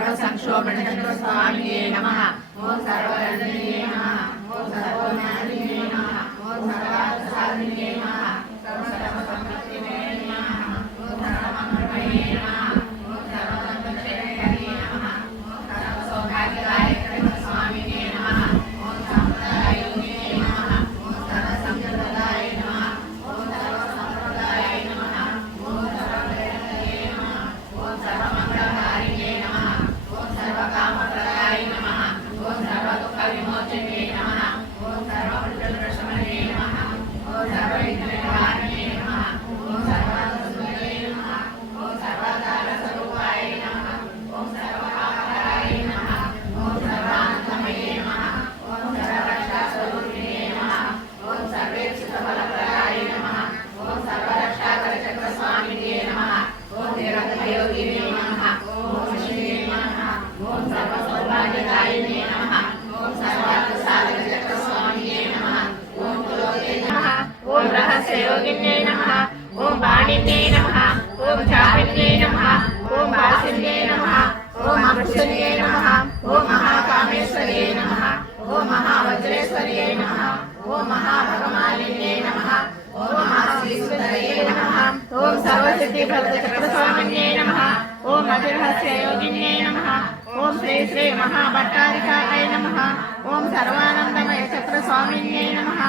सर्वसंक्षोभणचक्रस्वामिने नमः। ओम सर्वरञ्जने नमः। ओम सर्वज्ञानिने नमः। ओम सर्वार्थसाधिने नमः। सर्वसम्पत्तिने नमः। ओम सर्वमङ्गलमये नमः। ओम सर्वसंपत्तिने नमः। ओम सर्वसौभाग्यदायकस्वामिने नमः। ओम साम्प्रदायिने नमः। ओम सर्वसम्प्रदाय नमः। ओम सर्वसम्प्रदाय नमः। ओम सर्ववेदये नमः। ओम सर्वमङ्गलकारिणे नमः। ओम सर्वकामप्रदाय नमः। ओम सर्वदुःखविमोचने नमः। ओम सर्वमङ्गलप्रशमने नमः। ओम सर्वविघ्ननिवारणे नमः। ओम सर्वार्थसुन्दरे नमः। ओम सर्वाधारस्वरूपाय नमः। ओम सर्वकामहराय नमः। ओम सर्वानन्दमये नमः। ओम सर्वरक्षास्वरूपिणे नमः। ओम सर्वेक्षितफलप्रदाय नमः। ओम सर्वरक्षाकरचक्रस्वामिने नमः। ओम निरन्तरयोगिने नमः। ओम श्रीये नमः। ओम सर्वसौभाग्यदायिने नमः। ओम सर्वार्थसाधकचक्रस्वामिने नमः। ओम कुलोते नमः। ओम रहस्ययोगिन्ये नमः। ओम वाणिन्ये नमः। ओम चापिन्ये नमः। ओम वासिन्ये नमः। ओम अमृतन्ये नमः। ओम महाकामेश्वर्ये नमः। ओम महावज्रेश्वर्ये नमः। ओम महाभगमालिन्ये नमः। ओम महाश्रीसुन्दरये नमः। ओम सर्वसिद्धिप्रदचक्रस्वामिन्ये नमः। ओम अतिरहस्ययोगिन्ये नमः। ओम श्री श्री महाभट्टारिकाय नमः। ओम सर्वानन्दमय चक्रस्वामिन्ये नमः।